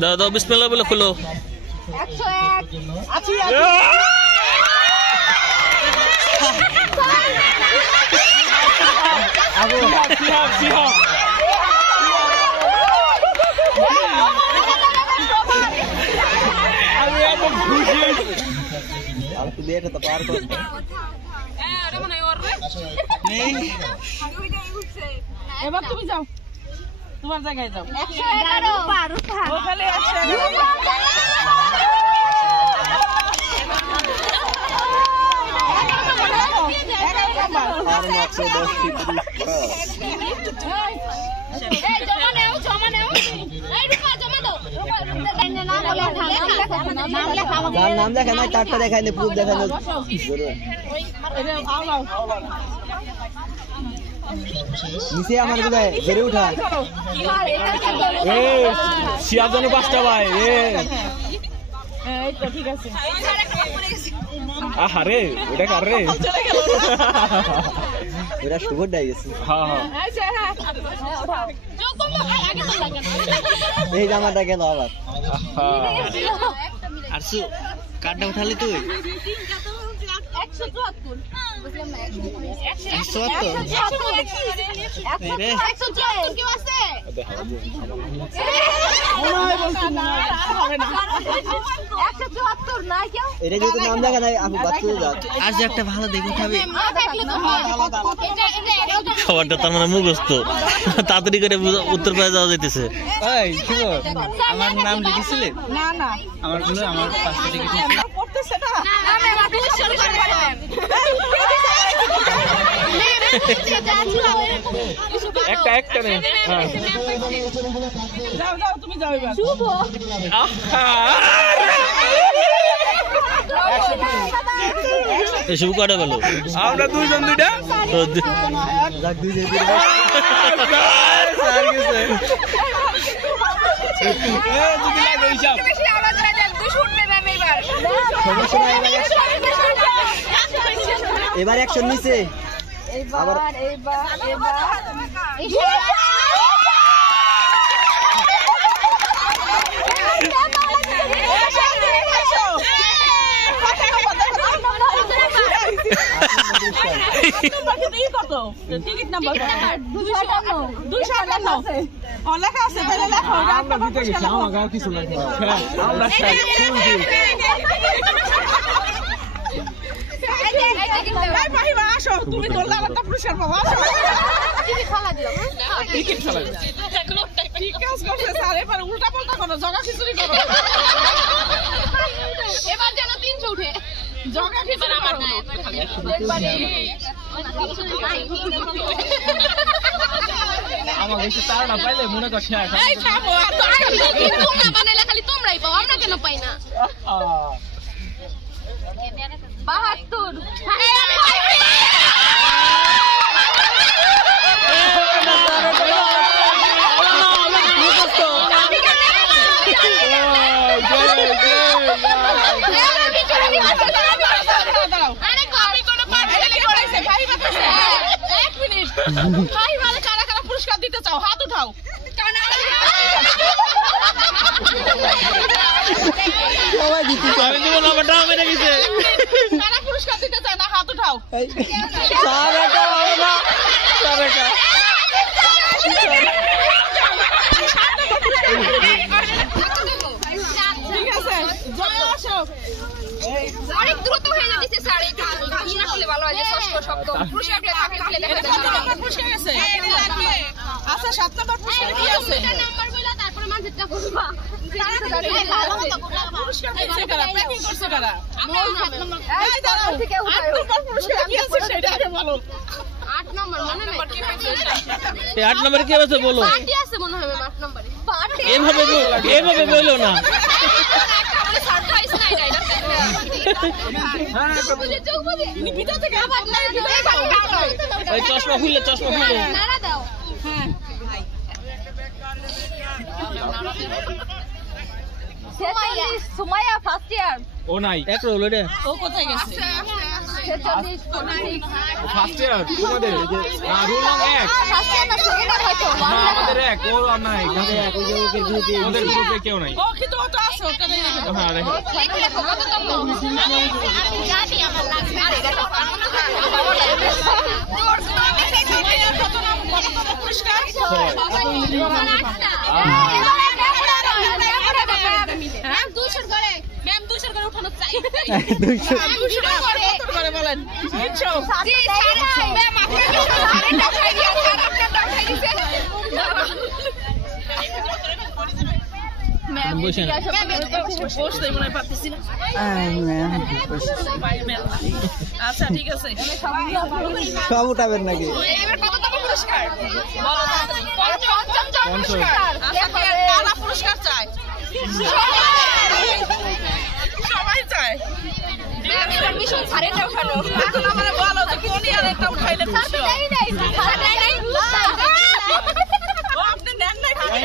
দাও দাও বিসমিল্লাহ বলে খুলো। এবার তুমি যাও, তোমার জায়গায় যাও। 111 ওখানে 111 নাম দেখা নাই, কার্ডটা দেখাইলে প্রুফ দেখানো। নিচে আমার বোধহয় বেড়ে উঠা সিয়াজনে 5টা ভাই। এই তো ঠিক আছে। আহারে ওটা কার রে? ওরা শুভর ডাই গেছে। হ্যাঁ হ্যাঁ এই জামাটা গেল আবার। আর সু কার্ডটা উঠালি তুই? 174 এটা যেহেতু নাম দেখা নাই আপু বাচ্চা যাক। আর যে একটা ভালো দেখে খাবে খাবারটা তার মানে মুখস্থ, তাড়াতাড়ি করে উত্তর পাড়ে যাওয়া যাইতেছে। এই শুনো, আমার নাম লিখেছিলে? না না আমার বলো, আমার 5টা টিকিট পড়তেছে না। একটা নেই। যাও যাও তুমি যাও এবার। শুভ কটা গেল? আমরা দুইজন দুইটা যাক দুই যে স্যার গেছে যদি লাগে হিসাব সমস্যা নাই। এবার অ্যাকশন নিছে। এবার টিকিট নাম্বার 258 লেখা আছে, তাহলে লেখো। আমরা দিতে গেছি, আমাকে আর কিছু লাগে না। আমরা আসো, তুমি ধরলে আমার তো পুরস্কার পাবো। ঠিক কাজ করছে স্যার, এবার উল্টা পাল্টা করো, জগা খিচুড়ি করো। এবার যেন 300 উঠে। জগা খিচুড়ি আমার না, আমাকে এসে তারা পাইলে মনে কর শেষ। এই খাবো আর তো তোমরা বানাইলে খালি তোমরাই পাও, আমরা কেন পাই না? 72 ভাই মানে কারা কারা পুরস্কার দিতে চাও হাত উঠাও। সবাই দিতে আমি দিব না, আমার টাকা মেরে গেছে। কারা পুরস্কার দিতে চায় না হাত উঠাও। স্যার এটা হবে না, স্যার এটা ঠিক আছে, জয় আসো। অনেক দ্রুত হয়ে যাচ্ছে স্যার, এই ঘোষণা করলে ভালো হয় যে ষষ্ঠ সপ্তম পুরস্কারগুলো থাকলে লেখা এটা কত নাম্বার পুরস্কার আছে? আচ্ছা 7 নাম্বার পুরস্কার কি আছে? নাম্বার বইলা তারপরে মাঝেরটা বলবা। পুরস্কার দিচ্ছে কারা, প্যাকিং করছে কারা? এই দাঁড়াও থেকে 8 নাম্বার পুরস্কার কি আছে সেটা আগে বলো। 8 নাম্বার মনে নাই। এই 8 নম্বরে কি আছে বলো? পার্টি আছে মনে হয় 8 নম্বরে। পার্টি এভাবে বললো না। একটা সারপ্রাইজ নাই এটা। বুঝে চোখ বুঝে ভিতর থেকে আবার না ওই চশমা খুলে নাড়া দাও। হ্যাঁ সুমাইয়া ফার্স্ট ইয়ার ও নাই এক রোল রে ও কোথায় গেছে? ফার্স্ট ইয়ার তোমাদের রুল নং 1 ফার্স্ট ইয়ার না সেকেন্ড ইয়ার হয়তো না আমাদের এক ও আর নাই ওদের গ্রুপে কেউ নাই ও কিন্তু ও তো আছে ওটা নেই। হ্যাঁ দেখো লেখো কত তম জানি আমার লাগবে আরে দেখো পুরস্কার ম্যাম 200 করে ম্যাম 200 করে উঠানো চাই 200 করে বলেন 300 জি ম্যাম আপনার আরেকটা খাই দিয়া স্যার আপনারটা খাই দিতে ম্যাম বসেন বসতে মনে পারতেছি না। আচ্ছা ঠিক আছে সব উঠাবেন নাকি? এবার কত তম পুরস্কার বলো পঞ্চম পুরস্কার আচ্ছা কারা পুরস্কার চায়? সবাই চায়। ম্যাম পারমিশন ছাড়েটা উঠানো এখন আমারে বলো যে কোন ইয়ার একটা উঠাইলে খুশি হও। নাই নাই নাই নাই ও আপনি নেন নাই খালি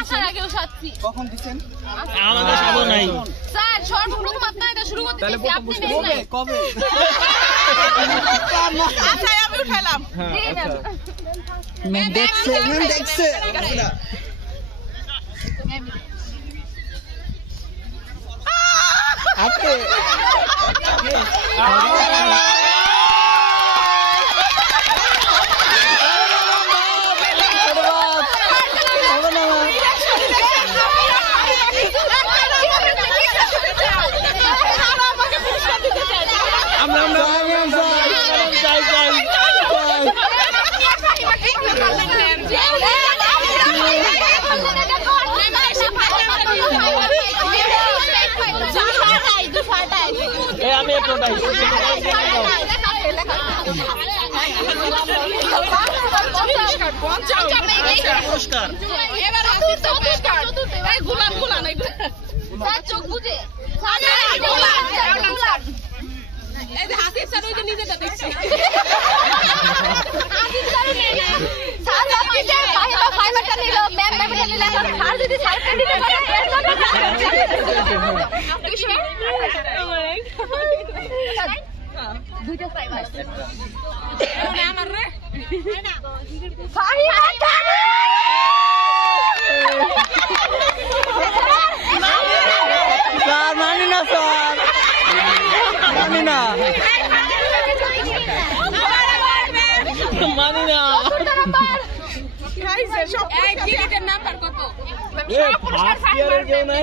আসার আগেও সাথী কখন দিচ্ছেন? আমাদের সাবো নাই স্যার সর্বপ্রথম আপনার এটা শুরু করতে তাহলে চাইছি আপনি নেন নাই কবে? আচ্ছা আমি উঠাইলাম। জি ম্যাম ম্যাম দেখছে, ম্যাম দেখছে। আপনি আমি এক রোটাই পুরস্কার এবার এই গুলান গুলান স্যার চোখ বুঝে এই যে হাসির স্যার ওই যে নিজেটা দেখছে। স্যার আপনি যে ফাইবারটা নিল ম্যাম ম্যামটা নিল স্যার যদি সাইডটা দিতে পারে এর জন্য দুইটা ফাইবার আমার রে ফাইবারটা স্যার মানি না, স্যার মানি না, মানি না খাইছে সব এক গিরিটের নাম্বার কত? ফার্স্ট ইয়ারে কেউ নাই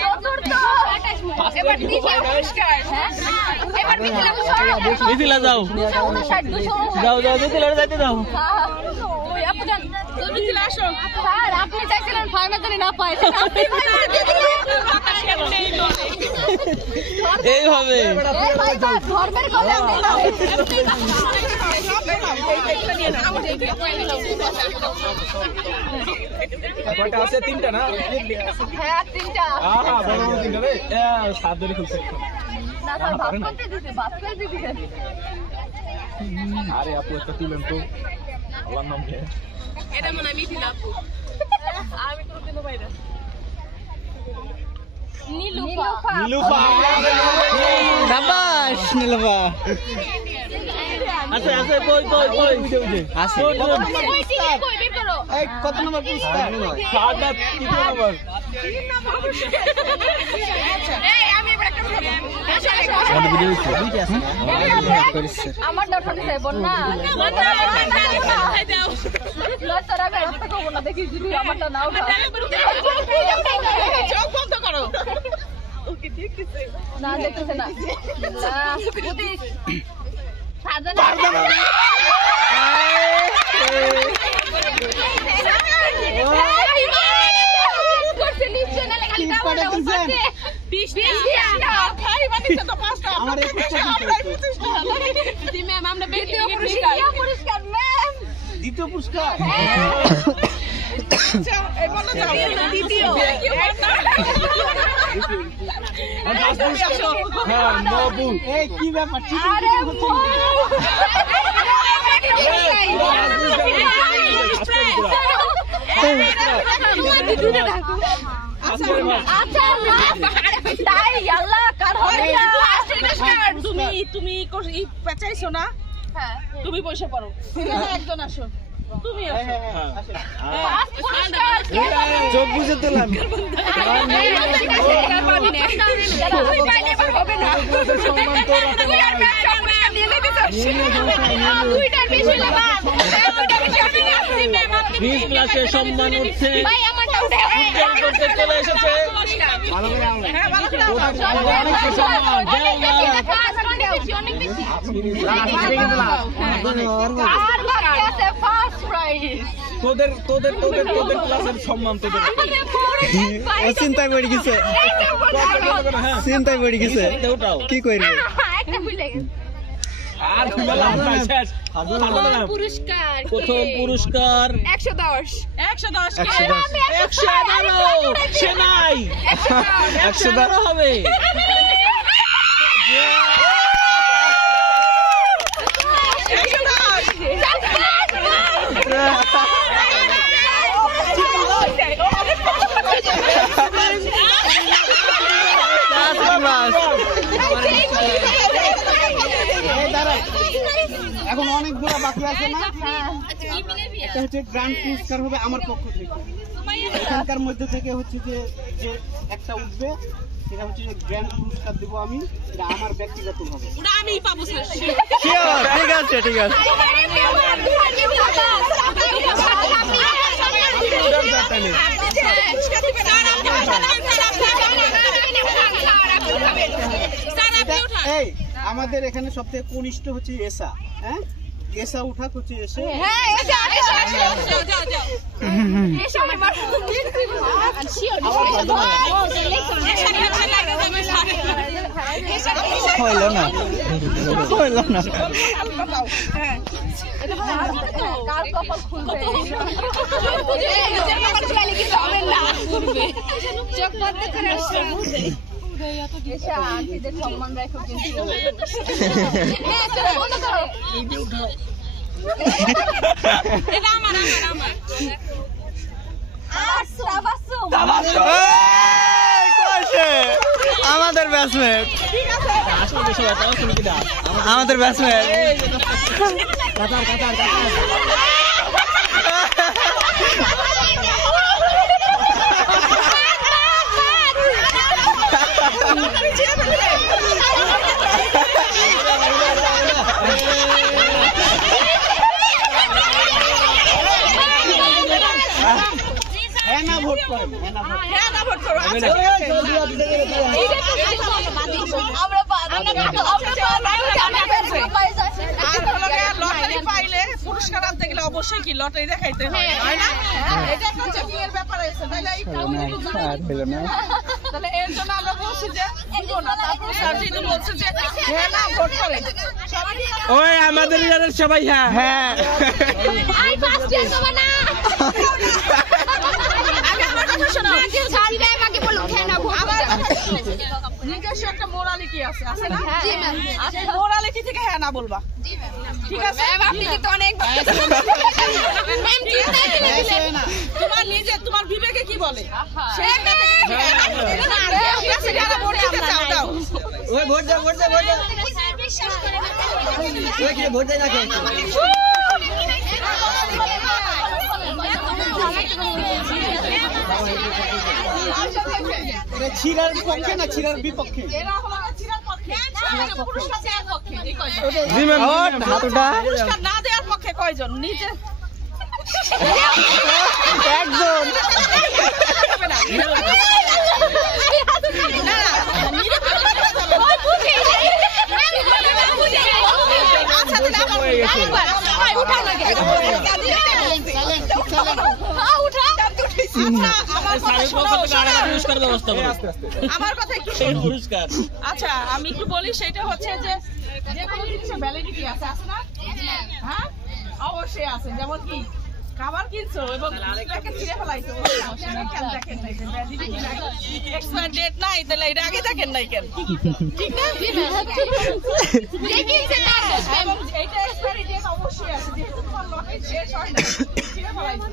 চতুর্থ এবার দ্বিতীয় পুরস্কার এবার মিথিলা যাও 259 যাও যাও মিথিলা যাইতে দাও ওই আপু জান মিথিলা আসো। স্যার আপনি চাইছিলেন ফাইবার জানি না পাই এইভাবে ধর্মের কথা কয়টা আছে? 3টা না? হ্যাঁ তিনটা আহা বড় 3টা রে সাত ধরে খুলছে না স্যার ভাত করতে দিতে ভাত করে দিতে আরে আপু একটা তুলেন তো আল্লাহর নাম দিয়ে এটা মনে হয় মিথিলা আপু। আমি কোনোদিনও পাই না। নীলুফা নীলুফা সাবাস নীলুফা। আছে আছে কই কই কই আছে। কই বের করো এই কত নম্বর পুরস্কার? সাতটা 3 নম্বর এই আমি এবার একটা আমার দর্শন দিতে বন্যা লতরা ব্যস্ত করব না দেখি যদি আমারটা নাও চোখ বন্ধ করো। না দেখতেছে না সাজানা করছে নিচে না খালি কামড় করছে 20 টাকা খাই বানিছে তো 5টা। আমার এই পুরস্কার জি ম্যাম আমরা দ্বিতীয় পুরস্কার ম্যাম দ্বিতীয় পুরস্কার। এই বলো যাও দ্বিতীয় হ্যাঁ নবু এই কি ব্যাপার? ঠিক আরে তুমি পেঁচাইছো না, তুমি বসে পড়ো, একজন আসো, তুমি চোখ বুঝে দিলাম সম্মান উঠছে করতে চলে এসেছে। তোদের তোদের তোদের তোদের ক্লাসের সম্মান তোদের চিন্তায় পড়ে গেছে, চিন্তায় পড়ে গেছে, কি করবে আর পুরস্কার প্রথম পুরস্কার 110 111 সে নাই 112 হবে। এখন অনেকগুলো বাকি আছে না, এটা হচ্ছে গ্র্যান্ড পুরস্কার হবে আমার পক্ষ থেকে। এখানকার মধ্যে থেকে হচ্ছে যে যে একটা উঠবে সেটা হচ্ছে যে গ্র্যান্ড পুরস্কার দেবো আমি, এটা আমার ব্যক্তিগত ভাবে। আমি পাবো স্যার, ঠিক আছে ঠিক আছে। এই আমাদের এখানে সবথেকে কনিষ্ঠ হচ্ছে এসা, হ্যাঁ এসা উঠাক হচ্ছে এসে হইল না হইল না। সম্মান রাখো কিন্তু আমাদের ব্যাটসম্যান, আমাদের ব্যাটসম্যান ভোট করেন, ভোট করো। লটারি পাইলে পুরস্কার আনতে গেলে অবশ্যই কি লটারি দেখাইতে হয়, তাই না? এটা একটা চেকিং এর ব্যাপার আছে, তাহলে তাহলে এর জন্য আমরা বলছি যে তারপর স্যার যেহেতু বলছে যে হ্যাঁ না ভোট করেন ওই আমাদের ইয়ারের সবাই হ্যাঁ হ্যাঁ আই ফার্স্ট ইয়ার হবে না নিজস্ব একটা মোরালিটি আছে, আছে না? মোরালিটি থেকে হ্যাঁ না বলবা, ঠিক আছে? তোমার নিজে তোমার বিবেকে কি বলে ওই ভোট দাও ভোট দাও ভোট দাও ওই কি ভোট দেয় না কে এটা ছিরার পক্ষে না ছিরার বিপক্ষে? এরা হলো চিরার পক্ষে, পুরস্কার দেওয়ার পক্ষে। এই কয়জন? জি ম্যাম হাতটা পুরস্কার না দেওয়ার পক্ষে কয়জন? নিজে একজন আমার কথা একটু পুরস্কার। আচ্ছা আমি একটু বলি, সেটা হচ্ছে যে যে কোনো জিনিসের ভ্যালিডিটি আছে, আছে না? হ্যাঁ অবশ্যই আছে। যেমন কি খাবার কিনছো এবং প্যাকেট ছিঁড়ে ফেলাইছো কেন দেখেন নাই যে এক্সপায়ার ডেট নাই তাহলে এটা আগে দেখেন নাই কেন ঠিক না এবং এইটা এক্সপায়ারি ডেট অবশ্যই আছে যেহেতু তোমার লটে শেষ হয় না ছিঁড়ে ফেলাইছো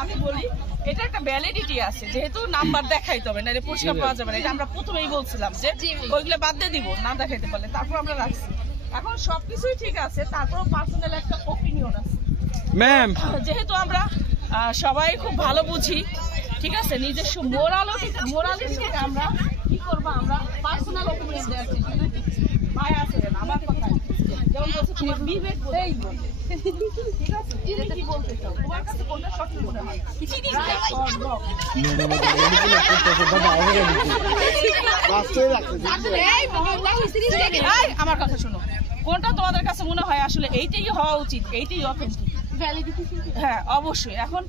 আমি বলি এটা একটা ভ্যালিডিটি আছে যেহেতু নাম্বার দেখাইতে হবে না এটা পুরস্কার পাওয়া যাবে না এটা আমরা প্রথমেই বলছিলাম যে ওইগুলো বাদ দিয়ে দিব না দেখাইতে পারলে তারপর আমরা রাখছি এখন সবকিছুই ঠিক আছে তারপরও পার্সোনাল একটা ওপিনিয়ন আছে ম্যাম যেহেতু আমরা সবাই খুব ভালো বুঝি ঠিক আছে নিজস্ব মোরালিটি আমরা কি করবো আমরা পার্সোনাল ওপিনিয়ন দেওয়ার চেষ্টা করি ভাই আছে আমার কথা যেমন বলছে তোমার বিবেক বলেই ঠিক আছে তুমি কি বলতে চাও তোমার কাছে কোনটা সঠিক মনে হয় আমার কথা শোনো কোনটা তোমাদের কাছে মনে হয় আসলে এইটাই হওয়া উচিত এইটাই অথেন্টিক হ্যাঁ অবশ্যই এখন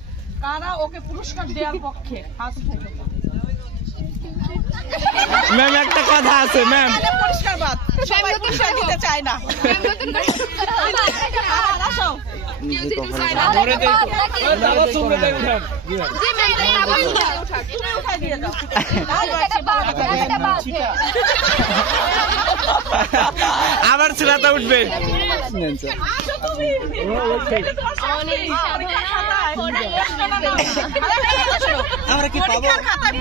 কারা ওকে পুরস্কার দেওয়ার পক্ষে হাত থেকে ম্যাম একটা কথা আছে ম্যাম পুরস্কার বাদ সবাই পুরস্কার দিতে চায় না আসো আবার ছেলেটা উঠবে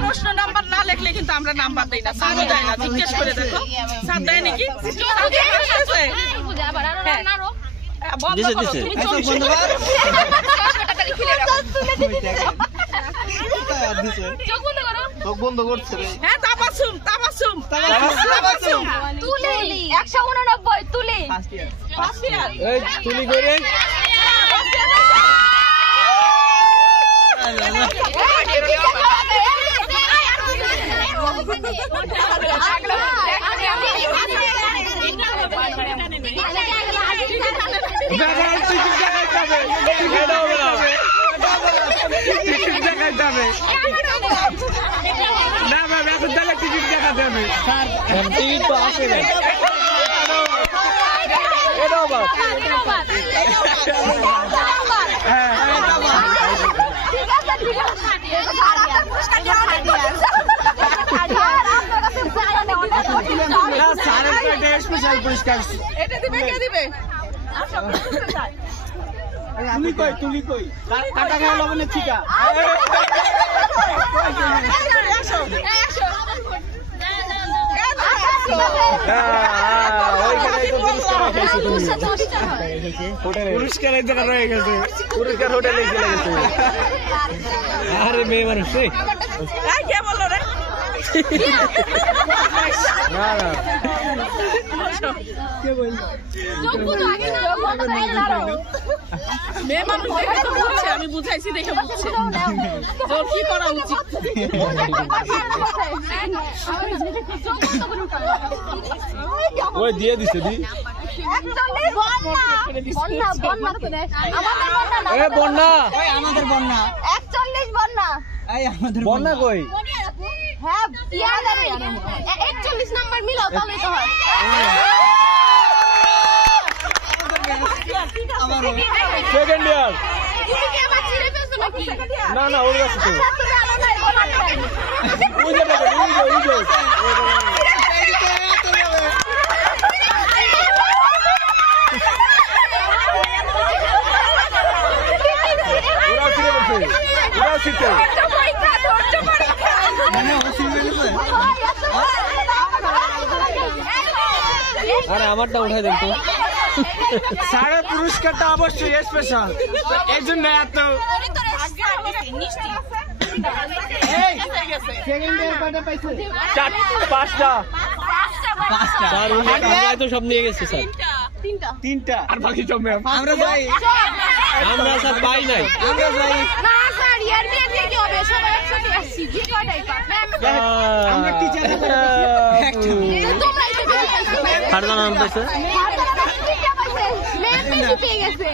প্রশ্ন নাম্বার না লিখলে কিন্তু আমরা নাম্বার দেই না স্যারও দেয় না জিজ্ঞেস করে দেখো স্যার দেয় নাকি বন্ধ করছে হ্যাঁ তাবাসুম তুলি 189 তুলি তুলি করে না ম্যাম এখন তাহলে টিকিট দেখাতে হবে টিকিট তো আসে না এটাও বাদ স্পেশাল পুরস্কার এটা দিবে কে দিবে তুলি কই কাটা খাওয়া লবণের ঠিকা পুরস্কার এক জায়গায় রয়ে গেছে পুরস্কার হোটেলে চলে গেছে আরে মেয়ে মানুষ কে বললো রে না না মেয়ে মানুষ দেখে তো বুঝছে আমি বুঝাইছি দেখে বুঝছে তোর কি করা উচিত ওই দিয়ে দিছে দি বন্যা আমাদের বন্যা 41 বন্যা বন্যা কই হ্যাঁ 41 নাম্বার মিলাও তাহলে তো হয় সেকেন্ড ইয়ার তুমি কি আবার ছিড়ে ফেলছো নাকি না না ওর কাছে তো তুমি আলো নাই বলা নাই ওই যে ওরা ছিড়ে বলছে ওরা ছিড়ছে আরে আমারটা উঠাই দেন তো সারা পুরস্কারটা অবশ্যই স্পেশাল এর জন্য এত সেকেন্ড ইয়ার কয়টা পাইছে পাঁচটা স্যার উনি তো সব নিয়ে গেছে স্যার তিনটা আর বাকি সব ম্যাম আমরা যাই আমরা স্যার পাই নাই আমরা যাই না স্যার ইয়ার দিয়ে দিয়ে কি হবে সবাই একসাথে আসছি যে কয়টাই পাবে আমরা টিচার তোমরা এসে বেশি পাইছো ফারজানা নাম পাইছে ম্যাম বেশি পেয়ে গেছে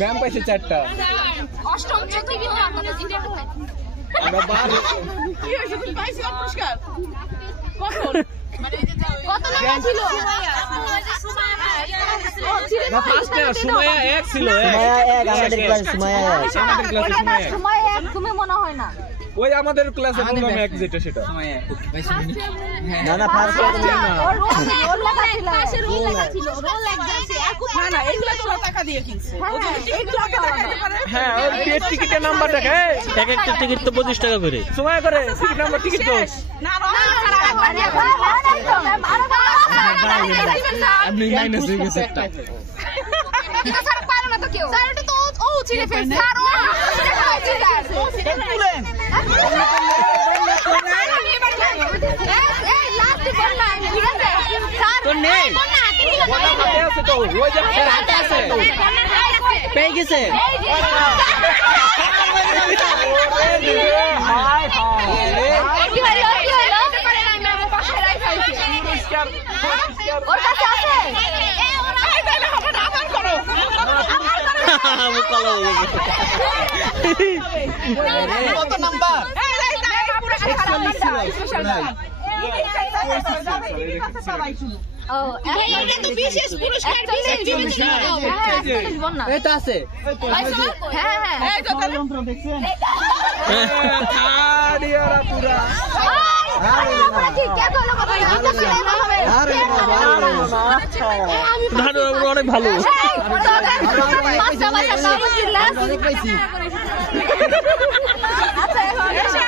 ম্যাম পাইছে চারটা অষ্টম চতুর্থ আপনাদের জিতে আমরা বার কি হয়েছে তুমি পাইছো পুরস্কার কখন কত টাকা ছিল? না ফার্স্টে সুমাইয়া এক ছিল আমাদের ক্লাসে সময় এক তুমি মনে হয় না। ওই আমাদের ক্লাসে প্রথম এক যেটা সেটা না না ফার্স্ট ওর লেখা ছিল পাশের রোল লেখা ছিল রোল এক্সামে না না এগুলো তো টাকা দিয়ে কিনছে ও যদি টিকিট লাগে টাকা দিতে পারে। হ্যাঁ ওর টিকিটের নাম্বার দেখে এক একটা টিকিট তো 25 টাকা করে। সময় করে টিকিট নাম্বার টিকিট তো না আপনি মাইনাস হয়ে গেছে একটা এটা স্যার পারে না তো কেউ স্যার এটা তো ও চিনে ফেলছে স্যার ও তুলেন এই লাস্ট বললাম ঠিক আছে স্যার তো নেই ওটা হাতে আছে তো ওই যে ফের হাতে আছে পেয়ে গেছে। হাই হাই কি হলো পারে না আমি পাশে রাখছি ওর কাছে আছে মুখ কালো হয়ে গেছে। কত নাম্বার ও এটা তো বিশেষ পুরস্কার এটা আছে হ্যাঁ হ্যাঁ যন্ত্র দেখছেন থাড়িয়ারা পুরা ঠিক কত হলো কথা আরে বাবা ধারু অনেক ভালো। অনেক পাইছি আচ্ছা